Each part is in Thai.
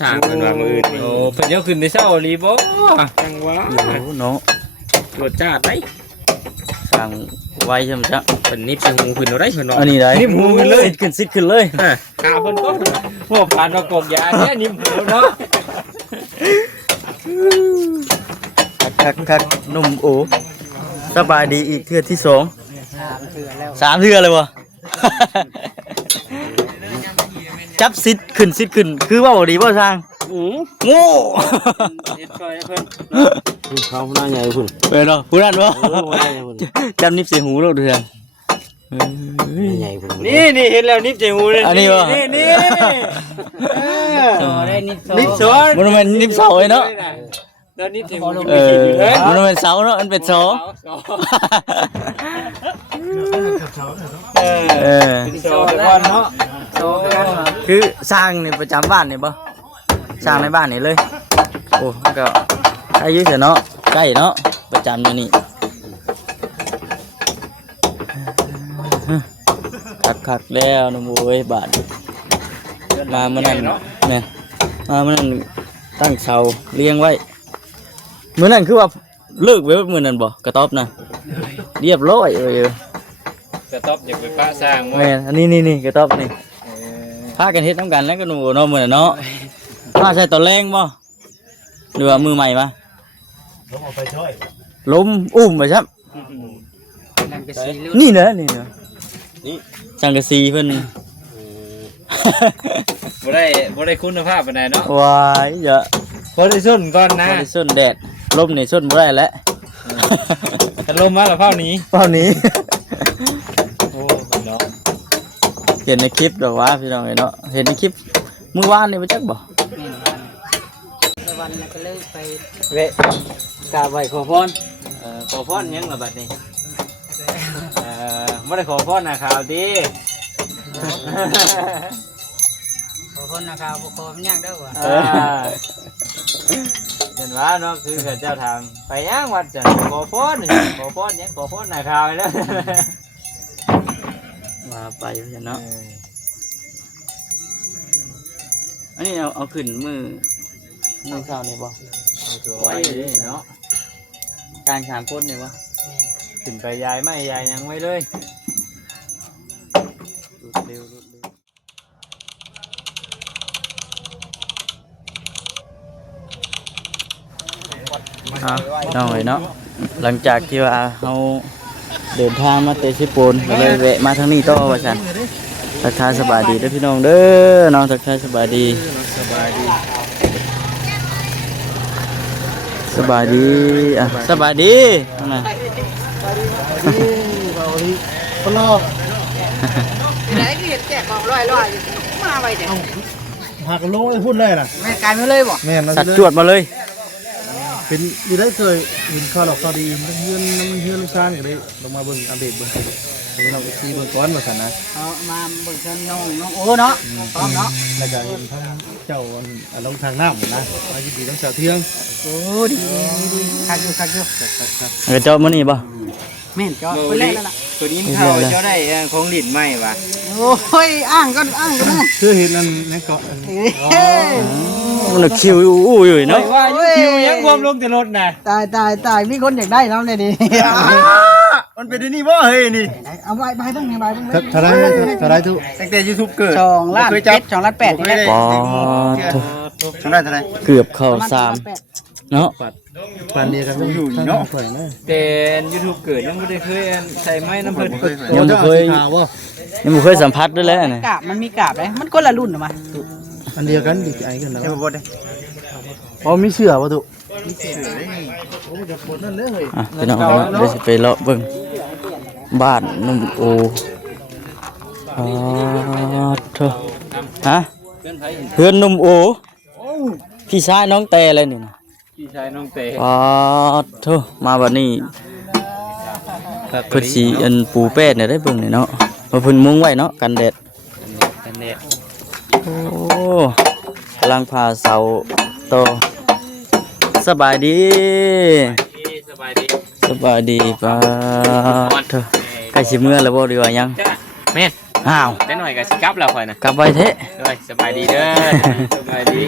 สร้างเพิ่นว่ามื้ออื่นนี่ โอ้เพิ่นเดี๋ยวขึ้นในเช้าลีบ่ จังว่า เนาะ รสชาติได้ สั่งไว้ใช่มั้ยจ๊ะ เพิ่นนิบใส่หูเพิ่นเอาได้เพิ่นว่า อันนี้ได้ นิบหูเพิ่นเลย ซิดขึ้นเลย ข้าวเพิ่นก็ พวกผ่านมากอกยาเนี่ยนิ่มหูเนาะ คักๆนุ่มโอสบายดีอีกเทื่อที่สองสามเทื่อเลยวะ จับซิดขึ้นคือว่าบ่ดีบ่ทางโง่ เฮ็ดช่วยให้เพิ่น เขาหน้าใหญ่คุณ เป็นเนาะผู้นั้นบ่ หน้าใหญ่คุณ จำนิบใส่หูแล้วเดือน ใหญ่คุณ นี่เห็นแล้วนิ่มใจหูเลย อันนี้บ่ นี่โซได้นิ่มโซนิ่มโซ มันเป็นนิบเสาไอ้เนาะ แล้วนิ่มใจหู เออมันเป็นเสาเนาะมันเป็นเสาเออ โซก่อนเนาะโซก่อน คือสร้างนี่ประจำบ้านนี่บ่สร้างในบ้านนี่เลย โอ้ก็อายุเสียเนาะใกล้เนาะประจำอยู่นี่คักแล้วน้องบุ้ยบาทมาเมื่อนั้นเนี่ยมาเมื่อนั้นตั้งเสาเลี้ยงไว้เมื่อนั้นคือว่าเลิกไว้เมื่อนั้นบ่กระต๊อบนะเรียบร้อยเลย จะตบอย่าไปป้าสร้าง แม่อันนี้กระต๊อบนี่พากันเฮ็ดน้ำกันแล้วก็หนูเนาะมื้อนั้นเนาะมาใส่ตอนแรงบ่หรือว่ามือใหม่มาล้มอุ้มไปครับนี่เนอะนี่สังกะสีเพิ่น บ่ได้คุณภาพปานใดเนาะ วายเยอะ พอได้ส้นก่อนนะ บ่ได้ส้นแดดลมนี่ส้นบ่ได้แล้ว ถ้าลมมาแล้วเฝ้านี้ เป้านี้ โอ้เนาะ เห็นในคลิปดอกว่าพี่น้องเนาะเห็นในคลิปมื้อวานนี่บ่จักบ่ วันก็เลยไป เวะกราบไหว้ขอพร ขอพรยังล่ะบัดนี้บ่ได้ขอพรนะข่าวดี ขอคนนะครับขอมันยากเด้อว่ะ เห็นว่าเนาะคือเขาเจ้าทางไปย่างวัดจันขอพรยังขอพรนะข่าวแล้ว มาไปพี่เนาะอันนี้เอาขึ้นมือเช้านี่บ่ ไว้ดิเนาะ การสามคนนี่บ่ ขึ้นไปยายไม่ยายยังไม่เลย เร็วน้องเนาะหลังจากที่ว่าเราเดินทางมาเตชิโปนก็เลยแวะมาทางนี้ต่อว่าซั่นทักทายสบายดีเด้อพี่น้องเด้อน้องทักทายสบายดีสบายดีอ่ะสบายดีนะ ปลอ ไหนที่เห็นแจกของร้อยมาไว้เดี๋ยว หักลงไอ้พูดเลยล่ะ แม่กายไม่เลยบ่ แม่น สัตว์จวดมาเลย เป็นอยู่ได้เคยเห็นข้าวหลอกข้าวดีมันเฮือนลูกชานก็ได้ลงมาเบิ่งอัปเดตเบิ่งเราไปซีเบิ่งก้อนมาสันนะ เอามาเบิ่งเชิญน้องโอ้เนาะพร้อมเนาะ แล้วก็เห็นทั้งเจ้าลงทางน้ำหมดนะมายินดีทั้งสาวเที่ยง โอ้ดีคักอยู่ เออเจ้ามื้อนี้บ่ แม่นจ้ะคนแรกนั่นล่ะ ตัวนี้เขาเจ้าได้ของลิ้นไหมวะ โอ้ยอ้างก็นะ คือเห็นนั่นนี่ก็ มันน่ะคิวอู้อยู่เนาะ ว่าคิวยังรวมลงแต่รถนะ ตายมีคนอยากได้แล้วเนี่ยดิ มันเป็นนี่บ่เฮ้ยนี่ เอาใบต้องไงใบต้อง เท่าไรทุก ตั้งแต่ YouTube เกิด 2 ล้าน 7 2 ล้าน 8นี่แหละ ปอ เท่าไหร่ เกือบเข้า3เนาะ ปันเดียวกันอยู่เนาะเผยนะ แต่ YouTube เกิดยังไม่ได้เคยใส่ไม้น้ำเพิ่น ยังบ่เคยยังบ่เคยสัมผัสด้วยแหล้วนะ กาบมันมีกาบเลยมันคนละรุ่นมา อันเดียวกันดิไอ้กันนะ เดี๋ยวบ่ได้ อ๋อมีเสือป่ะทุก อ่ะพี่น้องเนาะเดี๋ยวสิไปเลาะเบิ่งบ้านนุ่มโออ๋อเถอะฮะเพื่อนนุ่มโอพี่ชายน้องแต่อะไรนี่นะ พี่ชายน้องเต อ๋อเถอะมาบัดนี้เพิ่นสิอันปูแป้นเนี่ยได้เบิ่งนี่เนาะเพราะเพิ่นมุงไว้เนาะกันแดด กันเนี่ย โอ้กำลังพาเสาโตอสบายดี สบายดี สบายดีป้าเถอะใกล้สิเมื่อแล้วบ่ดีว่ายัง แม่น อ้าว ได้หน่อยก็สิกลับแล้วค่อยนะ กลับไปเทะ ด้วยสบายดีเด้อสบายดี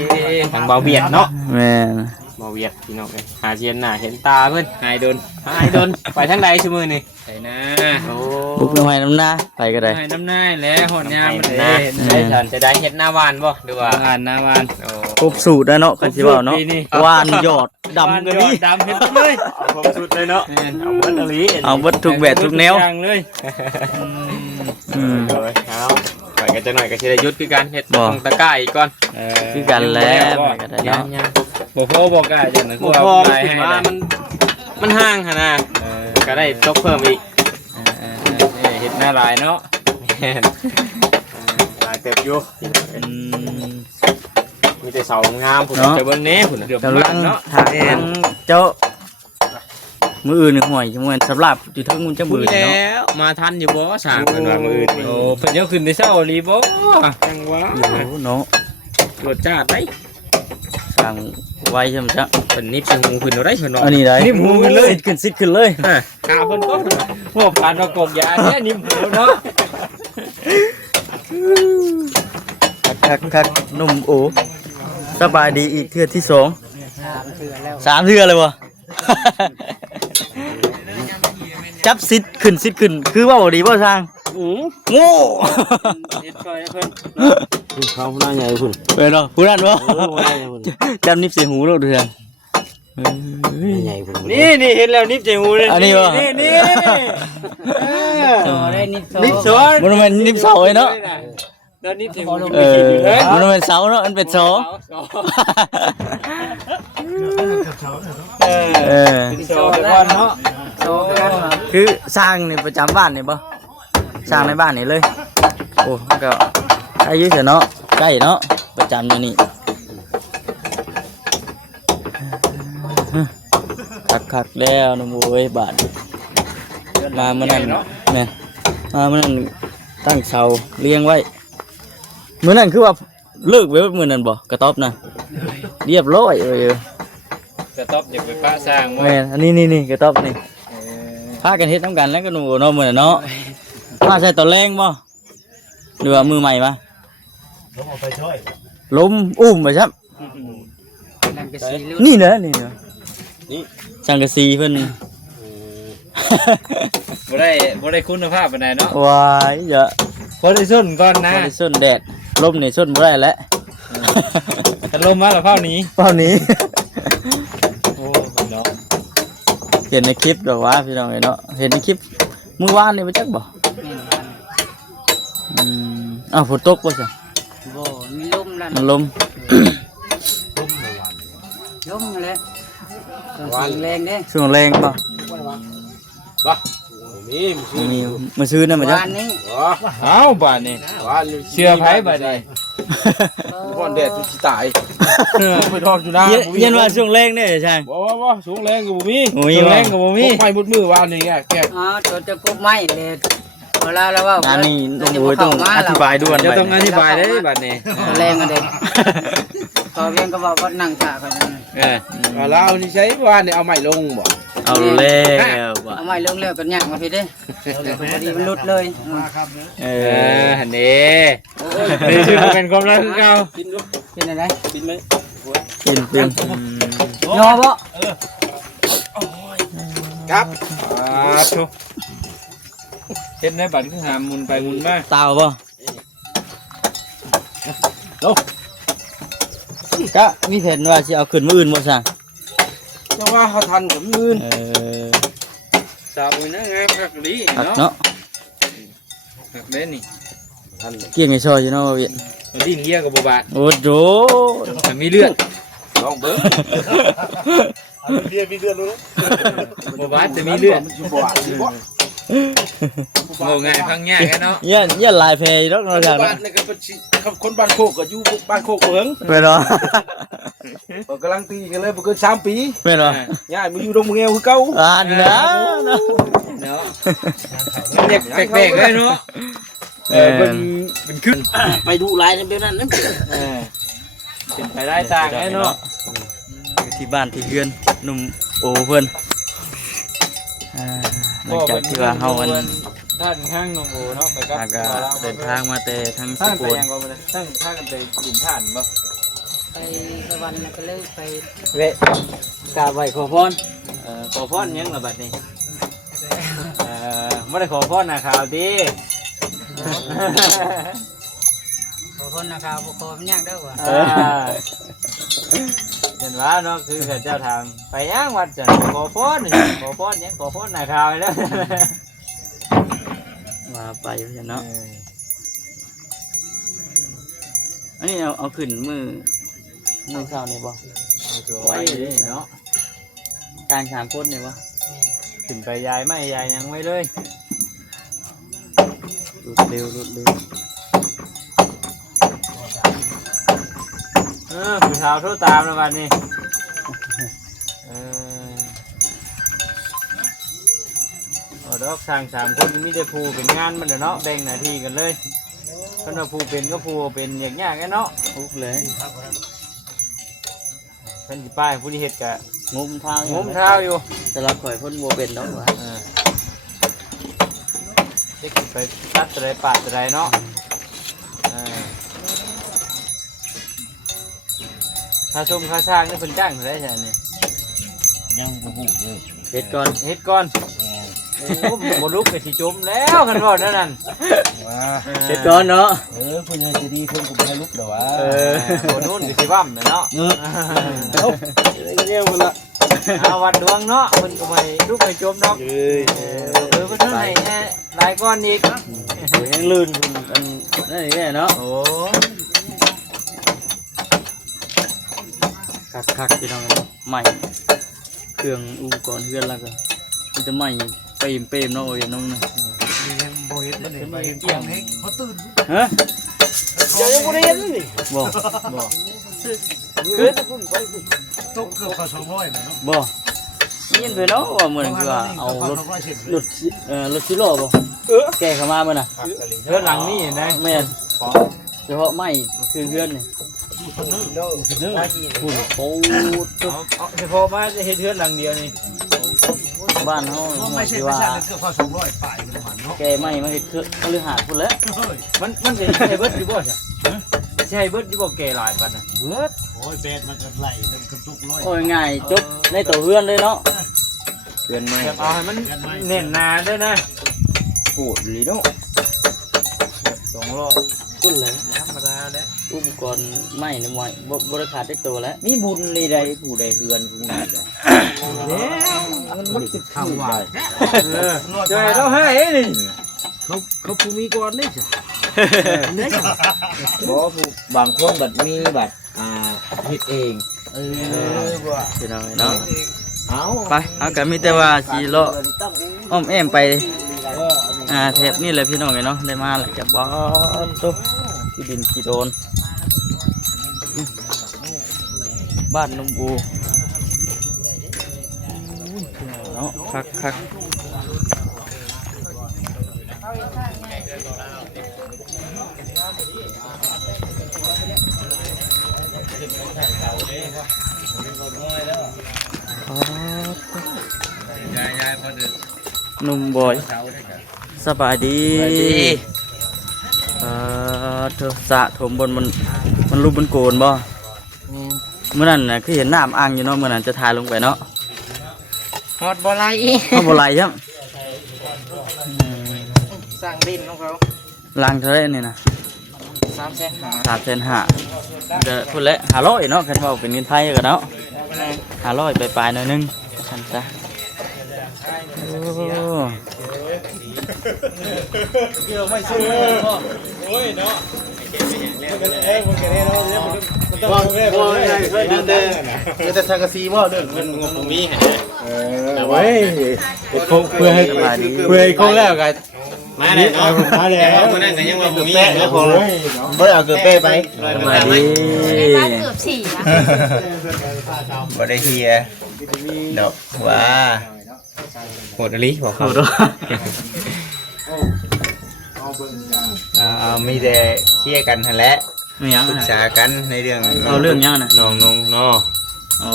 ทางเบาเบียดเนาะ แม่น เบาเบียดพี่น้องเอ้ยหาเชียนหน้าเห็นตาเพิ่นหายโดนไปทางใดชั่วมือนี่ ใส่นะ โอ้ บุกลงไปน้ำหน้าไปก็ได้ ให้น้ำหน้าแล้วหอดยามมัน นะ เด้ ได้ฉันจะได้เฮ็ดหน้าวานบ่ดูว่า อ่านนะวาน โอ้ ครบสูตรแล้วเนาะกันสิเว้าเนาะ นี่ ว่านหยอดดำก็มี ดำเห็นเลย เอาความสุดเลยเนาะเอาเบิดอลี เอาเบิดทุกแบบทุกแนว อย่างเลย อืม เอาไปกันจังหน่อยก็สิได้หยุดคือกันเฮ็ด บ่ ตรงตะกร้าอีกก่อน คือกันแล้วไปก็ได้ ยั เนาะ งยัง บ่พอบอกกล้าจังนะคือ พอ ว่า มัน ได้ ถึ ให้ งว่า ได้ มันห่างหั่นน่ะก็ได้ตกเพิ่มอีก เห็ดหน้าลายเนาะ หลายเติบอยู่ อืม มีแต่เสางามพุ่นจะเบิ่งแหน่พุ่น เดือบ กำลัง เนาะ ทางเจ้ามืออื่นห่วยจังเหมือนสำหรับอยู่เทั้งมันจะมือ แล้ เนาะ วมาทันอยู่บ่สร้างเพิ่นว่ามื้ออื่นนี่ โอ้เพิ่นเดี๋ยวขึ้นในเช้ารีบ่ จังว่า อยู่เนาะ ตรวจจ้าได้ สั่งไว้ใช่ไหมจ๊ะ เพิ่นนิบใส่หูเพิ่นเอาได้เพิ่นเนาะ อันนี้ได้ นิ่มหูกันเลย ซิดขึ้นเลย กาเพิ่นก็ พวกผ่านประกบยาแค่นิ่มหูเนาะ คักๆนุ่มโอสบายดีอีกเทื่อที่สอง เสือแล้ว สามเทื่อเลยวะ จับซิดขึ้นคือว่าบ่ดีบ่ทางโง่ เฮ็ดซอยเพิ่น เขาหน้าใหญ่คุณ เป็นเนาะผู้นั้นบ่จำนิบใส่หูแล้วเดือน ใหญ่คุณ นี่เห็นแล้วนิบใจหูเลย อันนี้บ่ นี่ โซได้นิดโซ นิบซอย มันเป็นนิบเสาไอ้เนาะ แล้วนิบใจหู เออมันเป็นเสาเนาะมันเป็นเสาเออ โซไปก่อนเนาะ โซกันมา คือสร้างนี่ประจำบ้านนี่บ่สร้างในบ้านนี่เลย โอ้ก็อายุเสียเนาะใกล้เนาะประจำอยู่นี่คักๆแล้วนะโว้ยบาทมาเมื่อนั้นแม่มาเมื่อนั้นตั้งเสาเลี้ยงไว้เมื่อนั้นคือว่าเลิกไว้เมื่อนั้นบ่กระต๊อบนะเรียบร้อยเลย จะตอบอยากไปป้าสร้างบ่ แม่อันนี้นี่กระต๊อบนี่พากันเฮ็ดน้ำกันแล้วก็หนูเนาะมื้อนั้นเนาะมาใส่ตอนแรงบ่หรือว่ามือใหม่มาล้มอุ้มไปครับ นั่นก็สีลุ้น นี่เนอะนี่สังกะสีเพิ่น บ่ได้คุณภาพปานใดเนาะ วายอย่า พอได้ส้นก่อนนะ บ่ได้ส้นแดดลมนี่ส้นบ่ได้แล้ว ถ้าลมมาแล้วเผาหนี้ เป้านี้ โอ้เนาะ เห็นในคลิปดอกว่าพี่น้องเอ้ยเนาะเห็นในคลิปมื้อวานนี่บ่จักบ่อ้าวฝนตกบ่ซะ โบมีลมแล้ว มันลม ลมเลยต้องสีแรงเด้ ช่วงแรงบ่ นี่ มีมาซื้อนั่นมาจัก วันนี้ เอ้าบาดนี้เชื่อไผบาดนี้ ก่อนแดดที่ตายไปทอดอยู่นะ เย็นว่าช่วงแรงเนี่ยช่าง บ่สูงแรงกับบุมี โอ้ย เชื่อแรงก็บ่มี ไฟมุดมือวานนี่แก อ๋อตัวจะกบไม้เลยเวลาเราว่า อันนี้ต้องโอ้ยต้องอธิบายด่วน จะ ไป ต้องอธิบายได้บาดนี้ แรงกันเด็กพอเพียงก็บอกว่านั่งขากัน เออ เรานี่ใช้วานนี่เอาใหม่ลงบ่ เอาแล้วว่ะ เอาไม้ลงเร็วกันย่างมาพี่เด้พอดีมันหลุดเลย เอ เอ อ อนี่นี่ชื่อเป็นความรักของเรา เป็นอะไร กินเป็น ยอบ่ ครับ ทุกเฮ็ดในบัตรคือหามุนไปมุนมา เตาป่ะก็มีแผนว่าจะเอาขึ้นมืออื่นบ่สั่ง แต่ว่าเขาทันกับมือ เออ สาวนะงามคักลี ผัก เนาะ เนาะ คักเด้นี่ เกี่ยงไอ้ซอยอยู่เนาะบ่เวียน มันดิ้งเหี้ยกับบ่บาด โอ้โห มันมีเลือด ลองเบิ้งเบียร์มีเลือดรู้ บ่บาดจะมีเลือด บ่บ่ โง่ง่ายพังยากแค่เนาะ เนี่ยลายแพรอยู่ดอกเนาะสั่ง บ้านนี่ก็เป็นคนบ้านโคกก็อยู่บ้านโคกเมือง ไปเนาะ กำลังตีกันเลยบ่เกิน3 ปี ไปเนาะ ย้ายมาอยู่ดงเงียวคือเก่า อ่านนะเนาะ เนาะมันอยากแปลกๆเลยเนาะเป็นขึ้น ไปดูลายนั่นเป็นนั่นนั่น เป็นไปได้ต่างเลยเนาะ ที่บ้านที่เฮือนหนุ่มโอเพิ่นหลังจากที่ว่าเฮากัน ท่านข้างหนองโอเนาะไปกับ แล้วก็เดินทางมาแต่ทางส ท่าน ก ไป ล ยังก็มาท่านท่านกันไปกินท่านบ่ ไปตะวันก็เลยไป เวะกราบไหว้ขอพรขอพรยังละบัดนี้ไม่ได้ขอพรนะข่าวดี ขอคนนะครับขอมันยากเด้อว่ะ เห็นว่าเนาะคือเจ้าทางไปย่างวัดจันขอพรขอพรยังขอพรนะข่าวแล้ว มาไปเนาะอันนี้เอาขึ้นมือเช้านี่บ่ ไว้ดิเนาะ กลาง3คนนี่บ่ ขึ้นไปยายไม่ยายยังไม่เลย รุดเร็วผู้สาวโทรตามแล้ววันนี้ดอกทาง3คนมีแต่ผู้เป็นงานมันเนาะแบ่งหน้าที่กันเลยคนว่าผู้เป็นก็ผู้เป็นอย่างยากเนาะ ทุกเลย เพิ่นสิป้ายผู้ที่เฮ็ดกะ งมเท้าง มเท้าอยู่ แต่เราข่อยพ่นบ่เป็นดอกว่า จะขึ้นไปตัดอะไรปาดอะไรเนาะค่าชมค่าสร้างนี่เพิ่นจ้างเท่าไหร่จ้ะนี่ ยังบ่ฮู้เลย เฮ็ดก่อน เฮ็ดก่อนโอ้บ่ลุกก็สิจมแล้วกันบ่นั่น ว่า เฮ็ดก่อนเนาะ ผู้ใหญ่สิดีเพิ่นก็บ่ให้ลุกดอกว่า บ่นู่นก็สิว่ำเนาะ เงี้ยมันละ เอาวัดดวงเนาะเพิ่นก็ไม่ลุกไม่จมดอกเพิ่นนั่นให้แน่หลายก้อนอีก โอ้ยยังลื่นอันนั่นนี่เนาะ โอ้ คักพี่น้องใหม่เครื่องอุปกรณ์เฮือนแล้วก็มันจะใหม่เปรมเนาะโอ้ยน้องนะ บ่เฮ็ดมันไปเกี่ยงให้เขาตื่น ฮะ เดี๋ยวยังบ่ได้เห็นนี่ บ่ ขึ้นพุ่นไป ตกเกือบเข้า200เนาะ บ่ยินไปเนาะว่าเหมือนคือว่าเอารถรถสิโลบ่แกเข้ามามื้อน่ะ เฮือนหลังนี่นะ แม่นเฉพาะไม้คือเฮือนนี่ฝุ่นโป๊ด เอาเฉพาะมาจะเฮ็ดเฮือนหลังเดียวนี่ บ้านเฮา ไม่ใช่ ที่ ไม่ ว่า ใช่เกือบเข้า200ป่ายประมาณเนาะ แกไม้มาเฮ็ดคือคฤหาสน์พุ่นแหล้ว มันสิใช้เบิดอยู่บ่จ้ะใช้เบิดอยู่บ่แก่หลายปานน่ะ เบิดโอ้ยเป็ดมันก็ไหลเต็มกระตุกร้อย โอ้ยง่ายจบในตัวเฮือนเลยเนาะ เพื่อนใหม่ แบบเอาให้มันเน้นหนาด้วยนะ โอ้ลีเนาะ 200 พุ่นเลย ธรรมดาแล้ว อุปกรณ์ไม้นี่บ่บ่ได้ขาดได้ตัวแล้ว มีบุญเลยใดผู้ใดเฮือนผู้นั้นได้มันสิเข้าว่า เจ้าต้องให้นี่ เขาผู้มีก่อนนี่จ้ะ บ่ผู้บางคนบัดมีบัดเฮ็ดเอง พี่น้องเนาะ เอา ไปเอาก็มีแต่ว่าสิเลาะอ้อมแอมไปแถบนี่แหละพี่น้องเนาะได้มาแล้วจะบ่ตุ๊บที่ดินขี้โดนบ้านนมบูเนาะคักหนุ่มบอยสบายดีเธอสะถมบนมันรูปบนโกนบ่เมื่อนั้นน่ะคือเห็นน้ำอ่างอยู่เนาะเมื่อนั้นจะถ่ายลงไปเนาะ ฮอดบ่ไหล เขาบ่ไหลครับ สร้างดินของเขา ล้างเท่าไรนี่นะ 300,000 3,500เดี๋ยวพูดแล้ว500เนาะคันว่าเป็นเงินไทยก็เนาะ500ไปๆหน่อยนึงซั่นจ้ะโอ้ เกี่ยวไม่ซื้อโอ้ยเนาะมันก็ได้เนาะมันต้องเรื่องแต่สังกะสีบ่เรื่องมันงบมีให้เอาไว้เพื่อให้คงแล้วกันมาแล้วเนาะมาแล้วคนนั้นก็ยังว่าบ่มีแล้วพอบ่ได้เอาเกือบเป้ไป สบายดี บ้านเกือบ4อ่ะ บ่ได้เฮียดอกว่าโหดอลิบอก โอ้โห เอามีแต่เคลียร์กันหั่นแหละ ไม่ยัง ปรึก นะ ษากันในเรื่อง เอาเรื่องยังนะ น้องนงเนาะ อ๋อ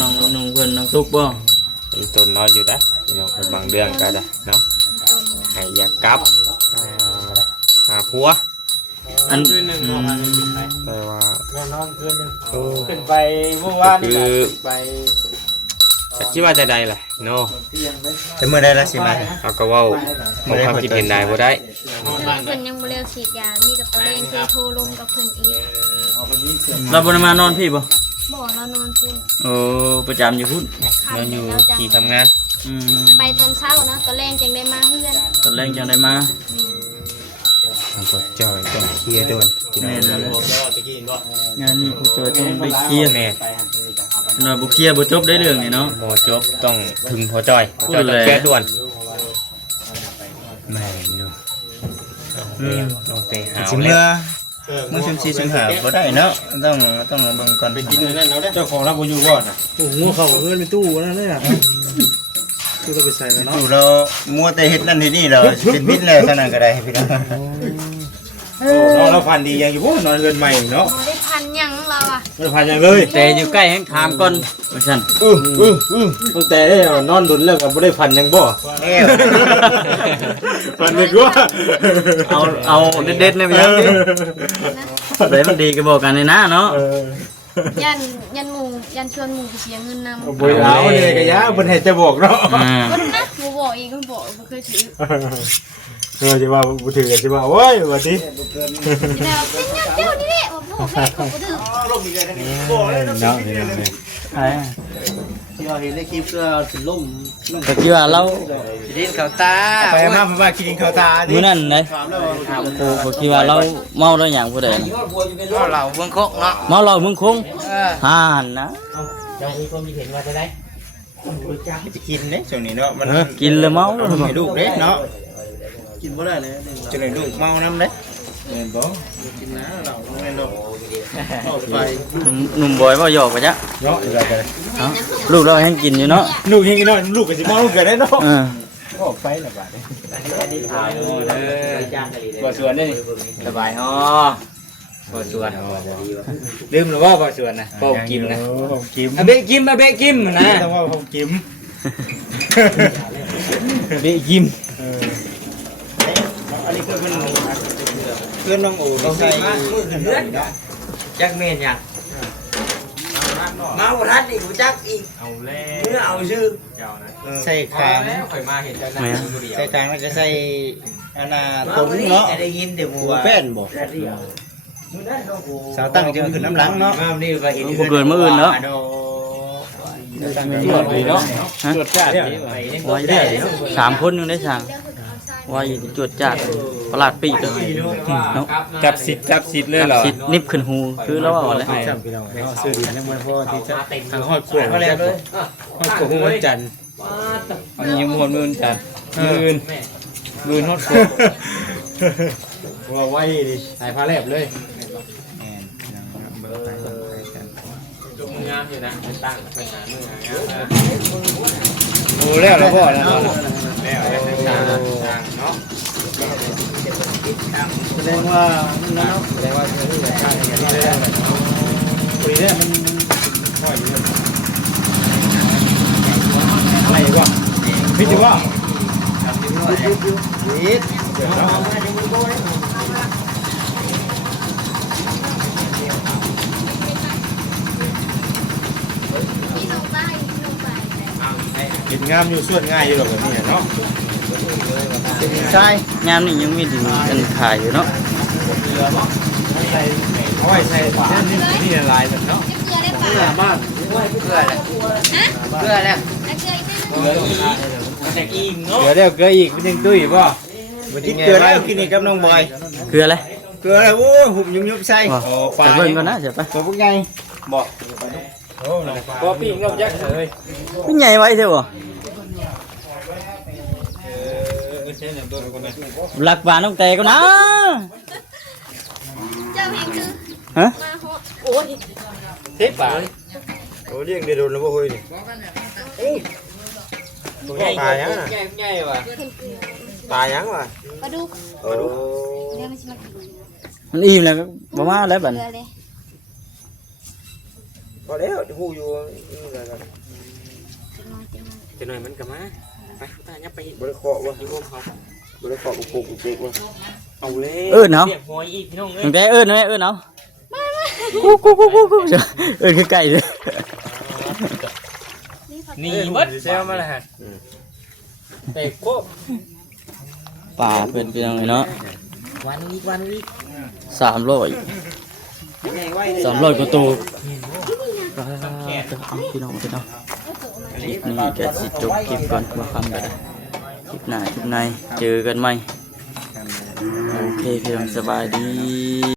น้องเพิ่นน้องตุ๊กบ่ อีต้นน้อยอยู่ได้พี่น้องบางเรื่องก็ได้เนาะ ให้อยากกลับหาผัว อัน คืนหนึ่ง แต่ว่า นอนคืนหนึ่ง โอ้ ขึ้นไปเมื่อวานนี่ไป จะคิดว่าจะได้แหละเนาะ จะมื้อใดล่ะสิมา เขาก็เว้าความคิดเห็นได้บ่ได้ เพิ่นยังบ่เร็วฉีดยา มีกับตัวเองเคยโทรลงกับเพิ่นอีก เราบ่ได้มานอนพี่บ่ บ่เรานอนพุ่น โอ้ประจำอยู่พุ่น นอนอยู่ที่ทำงาน อืม ไปตอนเช้านะตอนแรงจังได้มาเพื่อน ตอนแรกจังได้มา ทางกดจอยต้องเคลียร์โดน แม่นแล้วงานนี้ผู้จอยต้องได้เคลียร์ แม่ น่าบ่เคลียร์บ่จบได้เรื่องนี่เนาะ บ่จบต้องถึงหัวจอย พูด จอยต้อง เลย เคลียร์ด่วนแม่เนาะต้องไปหา สิ แล้ เมื่ ว อชุม4ชุม5บ่ได้เนาะต้องเบิ่งก่อน ไปกินนั่นเอาได้เจ้าของรับบ่อยู่ก่อนน่ะ โอ้โหเขาเพื่อนเป็นตู้นั่นเลยอ่ะตู้เราไปใส่แล้วเนาะ อยู่เรามัวแต่เฮ็ดนั่นเฮ็ดนี่เราเป็นมิตรแล้วเท่านั้นก็ได้พี่น้อง นอนแล้วพันดียังอยู่บ่นอนเรือนใหม่เนาะ บ่ได้พันหยังเราอ่ะ ไม่พันยังเลย แต่อยู่ใกล้แห่งถามก่อนว่าซั่น ตั้งแต่ได้นอนดุนแล้วก็บ่ได้พันยังบ่ เอ้ว พันดีกว่า เอาเด็ดๆเนี่ยไปยังดิได้มันดีก็บอกกันเลยนะเนาะ ยันหมู่ยันชวนหมู่ไปเสียเงินนำ บ่เอาเลยก็ยาเพิ่นให้จะบอกเนาะ อ่า เพิ่นนะบ่บอกอีกเพิ่นบอกบ่เคยถือ สิว่าบ่ถือก็สิว่าโอ้ยว่าติ สิได้ว่าเป็นหยังเจ้านี่แหละบ่บอกให้เขาบ่ถือ เนาะนี่ ไอ้ ที่เราเห็นในคลิปก็สิล่ม ก็คิดว่าเรา ดินเขาตา ไปมาคิดเข้าตาดิ มื้อนั้นได้ก็คิดว่าเราเมาแล้วหยังผู้ใดนะ เราเบิ่งโคกเนาะ เมาเหล้ามึงคงห่านนะ จะกินเด้ช่วงนี้เนาะมัน กินแล้วเมาแล้ว ให้ลูกเด้เนาะ กินบ่ได้เลย จนให้ลูกเมานำเด้ กินนะเราแม่นบ่ออกไป หนุ่มบอยว่าหยอกไปจ้ะ เนาะ เอ้าลูกเราให้กินอยู่เนาะ ลูกยังน้อยลูกก็สิมองลูกก็ได้เนาะ เออ ออกไปละบาดบ่สวนนี่สบายอ๋อบ่สวนลืมแล้วว่าบ่สวนนะบ่กิมนะบ่กิมเบะกิมเบะกิมนะต้องว่าบ่กิมเบะกิม อันนี้คือเพื่อนน้องโอ๋เขาใส่ จักเมนหยังมาบ่ทันอีกบ่จักอีก เอาแล้ว เมื่อเอาชื่อ เจ้านะ ใส่ขาง ข่อยมาเห็นจัง แม่ ใส่ขางแล้วก็ใส่อันน่ะตรงเนาะ ได้ยินแต่บัว แป้นบ่สาวตั้งจึงขึ้นน้ำหลังเนาะ มานี่ก็เห็น บ่เกินมื้ออื่นเนาะ ตรวจดีเนาะ ฮะ ตรวจจ้าเนี่ย ว่าอยู่ได้3คนยังได้สั่งว่าอยู่จวดจัดประหลาดปีกเลยเนาะ จับสิทธิ์เลยเหรอ สินิบขึ้นหูคือแล้วว่าแล้ว จับพี่น้องเนาะซื้อดินยังบ่พอที่จะทางฮอดขวดก็แล้วเลยฮอดขวดวันจันทร์มียังบ่ฮอดมื้อวันจันทร์มื้อฮอดขวดว่าไว้ดิใส่ผ้าแลบเลยงามอยู่นะตั้งไปหามื้อหางามโอ้แล้วบ่แล้วเนาะแล้วเนาะ แสดงว่าเนาะ แสดงว่าเธอที่แบบการอย่างนี้ได้คุยเนี่ยมันค่อยอยู่อะไรวะพี่จิว่า นิด พี่น้องไปพี่น้องไป เห็นงามอยู่ส่วนง่ายอยู่หรอกแบบนี้เนาะ เป็นใช่ งานนี่ยังมีถึงกันขายอยู่เนาะ เอาไว้ใส่เส้นนี่ละลายแบบเนาะ จะเกลือได้ป่ะ บ้าน เพื่ออะไร ฮะ เพื่ออะไร แล้วเกลืออีกไหม เดี๋ยวเดี๋ยวเกลืออีกมันยังตุ้ยป่ะ กินเกลือแล้วกินนี่กับน้องบอย คืออะไร เกลือแล้วโอ้หุบยุบใส่ จะเบิ่งก่อนนะเดี๋ยวไป ตัวพวกใหญ่ ก็ปีงเรายักษ์เลย ไม่ใหญ่ไว้เถอะบ่หลักบานต้องเตะก็นะ เจ้าเองคือ ฮะ มาเหาะโอ้ย เทปป่าโอ้เรียกเดือดแล้วบ่คุยดิตายยังง่ายว่ะตายยังว่ะ ปลาดุก โอ้ เดี๋ยวมันสิมากิน มันอิ่มแล้วก็บ่มาแล้วบัด เกลือเลย พอแล้วหูอยู่นี่เลยครับ จังน้อย จะหน่อยมันกลับมาไปตายับไปบริโภคว่ะที่พวกเขา บ่ได้ขอกูปลูกกูเจ๊กว่า เอาเลย เอิ้นเนาะ เรียกหอยอีกพี่น้องเอ้ย ตั้งแต่เอิ้นแม่เอิ้นเอากูเอิ้นคือไก่เลย นี่เบิดเซลมาแล้วฮะแต่โค ป่าเพิ่นพี่น้องเนาะ วันนี้ 300 กว่าตัวเอาพี่น้องพี่น้องคลิปนี้ก็สิจบคลิปก่อนมาฟังกันคลิปหน้าคลิปในเจอกันใหม่โอเคพี่น้องสบายดี